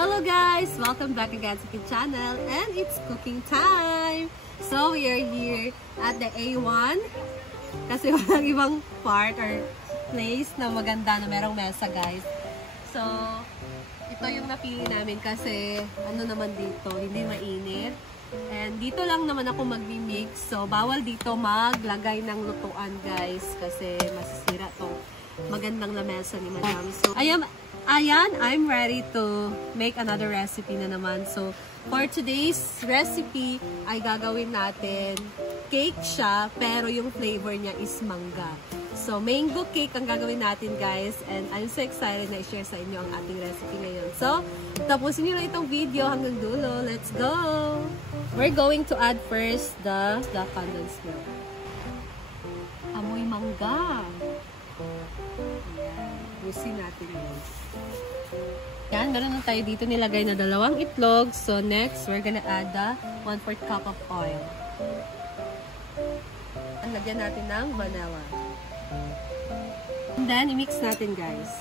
Hello guys! Welcome back again sa aking channel and it's cooking time! So we are here at the A1 kasi walang ibang part or place na maganda na merong mesa guys. So ito yung napili namin kasi ano naman dito, hindi mainit. And dito lang naman ako magmi-mix. So bawal dito maglagay ng lutuan guys kasi masisira tong magandang lamesa ni Madam. So Ayan, I'm ready to make another recipe na naman. So, for today's recipe, ay gagawin natin cake siya, pero yung flavor niya is mangga. So, mango cake ang gagawin natin, guys. And I'm so excited na i-share sa inyo ang ating recipe ngayon. So, tapusin nyo lang itong video hanggang dulo. Let's go! We're going to add first the condensed milk. Amoy mangga. Ayan. Busin natin yun. Yan, meron na tayo dito nilagay na 2 itlog. So, next, we're gonna add the 1/4 cup of oil. And lagyan natin ng vanilla. And then, i-mix natin, guys.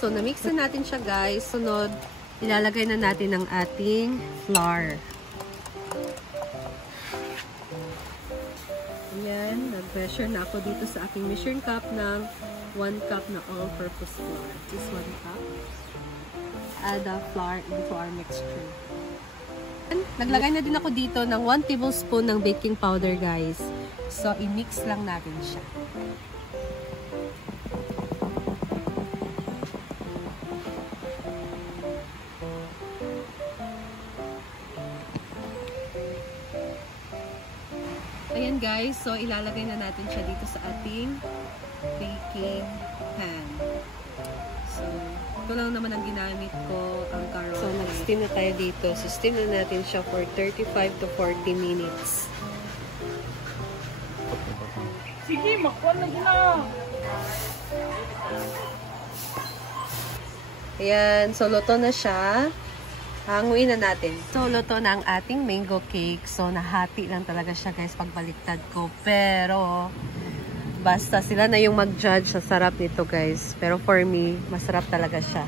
So, na-mix na natin siya, guys. Sunod, ilalagay na natin ang ating flour. Ayan, nag-measure na ako dito sa aking measuring cup ng 1 cup na all-purpose flour. This 1 cup. Add the flour into our mixture. And naglagay na din ako dito ng 1 tablespoon ng baking powder, guys. So, i-mix lang natin siya. Ayan guys, so ilalagay na natin siya dito sa ating baking pan. So, ito lang naman ang ginamit ko, ang carote. So, mag-steam na tayo dito. So, steam na natin siya for 35 to 40 minutes. Sige, makuha na yun na! Ayan, so luto na siya. Hanguin na natin. So, luto na ang ating mango cake. So, nahati lang talaga siya guys pagbaliktad ko. Pero, basta sila na yung mag-judge sa sarap nito guys. Pero for me, masarap talaga siya.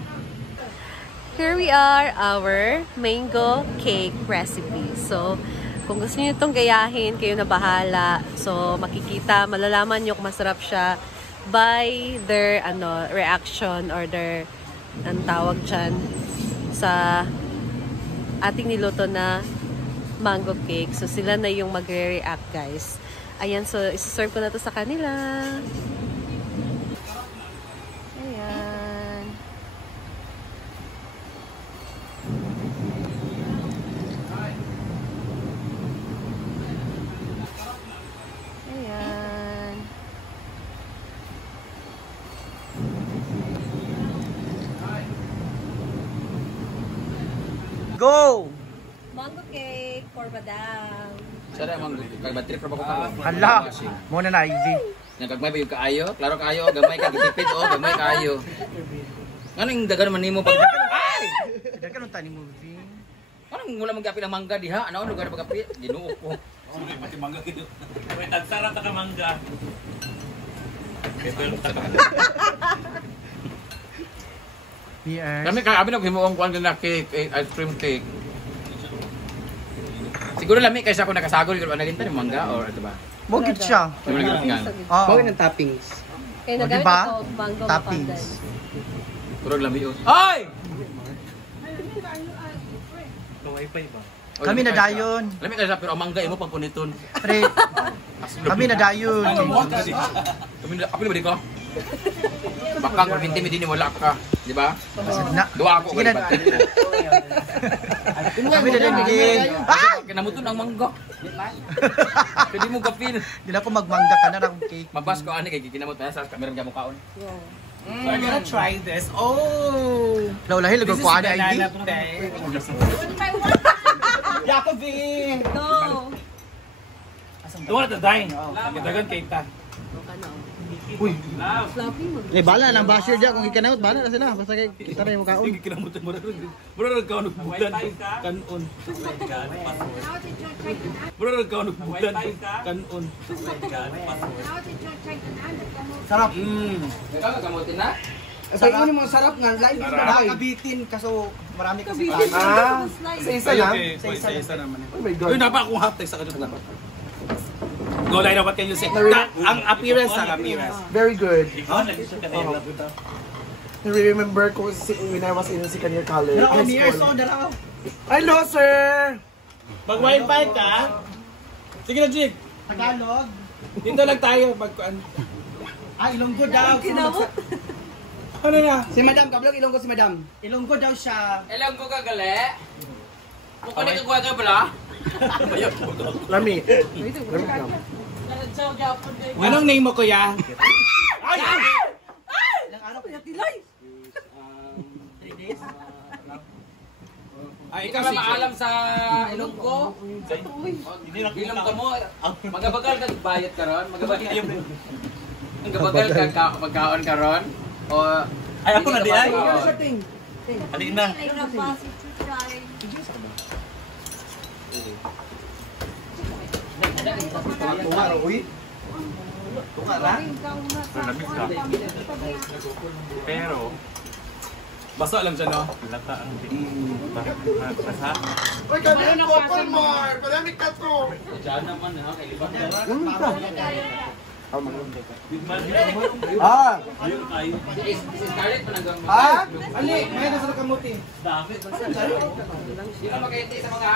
Here we are, our mango cake recipe. So, kung gusto niyo itong gayahin, kayo na bahala. So, makikita, malalaman niyo kung masarap siya by their reaction or their, ang tawag dyan, sa ating niluto na mango cake. So, sila na yung magre-react, guys. Ayan, so, isi-serve ko na to sa kanila. Ayan. Ayan. Go! Mango cake for Madam. Sada mango cake. Kay battery pa ba ko karon? Hala! Muna na, Ivy. Nagagmay ba yung kaayo? Klaro kaayo, gamay ka, gitipid o, gamay kaayo. Ano yung dagan man nimo pag ay! Dagan ang tani mo, Ivy. Parang wala mag-apil ang mangga diha. Ano lugar pag-apil? Ginuo ko. Sige, pati mangga kito. May tagsara ta ka mangga. Yes. Kami abi naghimuong kuan na cake, ice cream cake. Siguro lami kaysa ako nakasagol ko na gintan yung mangga or ano ba? Bukit siya. Yung gintan. Oo. Bawin ng toppings. Kaya O, nagamit diba? ako mango Toppings. Puro lami yun. Ay! Wifi ba? Kami na dayon. Lami kaysa pero ang mangga imo pang puniton. Pre, kami na dayon. Kami na apil ba di ko? Bakang kung hindi din wala ka, di ba? Na. Dua ako Sige kay na. battery. Kami na dayon, Miguel. Ah! Kinamuton ang mangga. Pwede mo gapin. Di na ako magmangga ka na ng cake. Mabas ko ani kay kinamot na sa kamerang gamong kaon. I'm gonna try this. Oh! Laulahi, lagot ko ani, Ivy. Jacobin! No! Tuwa na ta dine. Dagan kay ta. Okay na. Uy. Fluffy mo. Bala ng basher dyan. Kung ikanawit, bala na sila. Basta kay kita na yung kaon. Sige, kinamot mo rin. Bro, nagkaon ng bulan. Kanon. Bro, nagkaon ng bulan. Kanon. Sarap. Ikaw nagamutin na? Sarap. Ini mo sarap nga. Lain ko na kabitin. Kaso marami kasi. Sa isa lang. Sa isa naman. Oh my God. Uy, napa akong half text sa kanito dapat. Go line up, what can you say? Ang appearance. Very good. Ikaw, nag-isa ka na yung I remember ko when I was in Second Year College. Dalawa High years school. old. Dalawa. Hello, sir! Pag wifi ka, sige na, Jig. Tagalog. Dito lang tayo. Pagkuan. Ilonggo daw. Kinamot. Ano na? Si Madam. Kablog Ilonggo si Madam. Ilonggo daw siya. Ilang ko kagali? Mukha na kagwa ka pala? Lami. Anong name mo, kuya? Ilang araw kaya tilay. Ay, Ikaw na maalam sa ilong ko? Ilong ka mo? Magabagal ka bayad ka ron? Magabagal ka magkaon ka ron? O... Ay, ako na di ay. Oo. Halika na. Tunga ro, uy. Tunga ra. Pero, baso lang siya, no? Lata ang basa. Uy, kami na couple more! Palamig ka to! Diyan naman ha, kay Libang. Ah. Si Scarlett pananggang mo. Ali, may nasa kamuti. Hindi ka makiti sa mga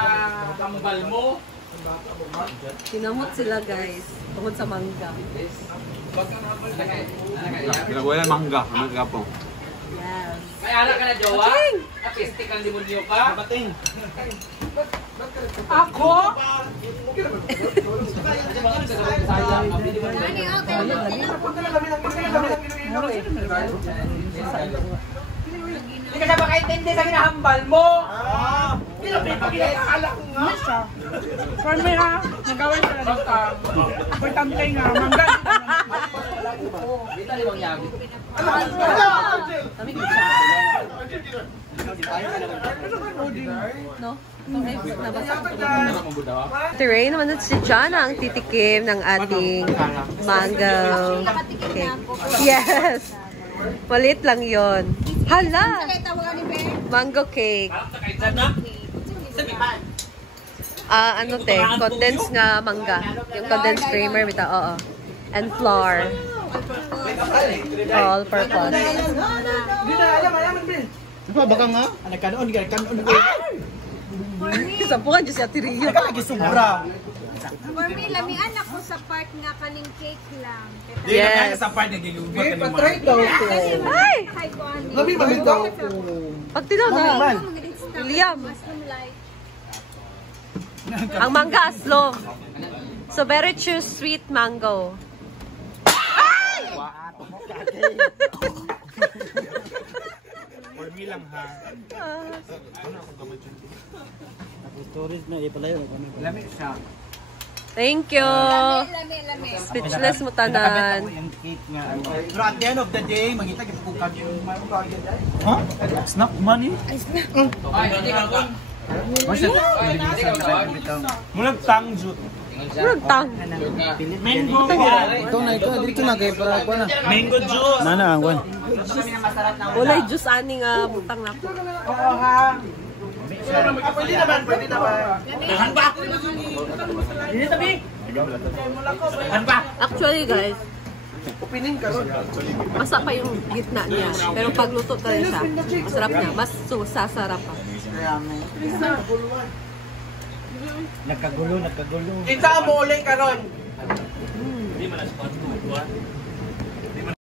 kambal mo. Kinamot sila guys. Tungkol sa mangga. Ginagawa yan, mangga po. Yes. May anak ka na, jowa? Apistik ang demonyo ka? Bating. Ako? Hindi ka siya makaintindi sa kinahambal mo! Hindi na pinagkakala ko nga! Kung may nagawin ka na dito, importante nga, mangga. Hindi na limang yabi. Kami ko siya. No? Nabasa ko. Today naman at si Jana ang titikim ng ating mango cake. Yes! Palit lang yon. Hala! Mango cake. Ano te? Condensed nga mangga. Yung condensed creamer, bita, oo. And flour. All purpose. Ano baka nga? Nagkanoon, nagkanoon. Sampukan dyan si Ate Rio. Lagi sumura. For me, lamian ako sa part nga kaning cake lang. Yes. Sa part na gilugot. Patry daw ko. Ay! Hi, Bonnie. Labi ba daw ko? Pag tinaw na. William. Ang mangga aslo. So very choose sweet mango. For me lang ha. Lamig siya. Thank you. Lami. Speechless mo tanan. Pero at the end of the day, mangita kita kung kami yung Huh? Snack money? Ay, hindi ka kon. Hindi ka kon. Mulag tangjut. Ragtang. Mango Ito na kayo para ako na. Mango juice. Nana, angwan. Walay juice ani nga butang na. Oo ha! Pwede naman. Dahan ba? Dahan ba? Actually guys, Opening ka ron. masa pa yung gitna niya. Pero pag luto ka rin siya, masarap niya. Mas sasarap pa. Nagkagulo. Kinsa mo ulit ka ron. Hindi man na spot to.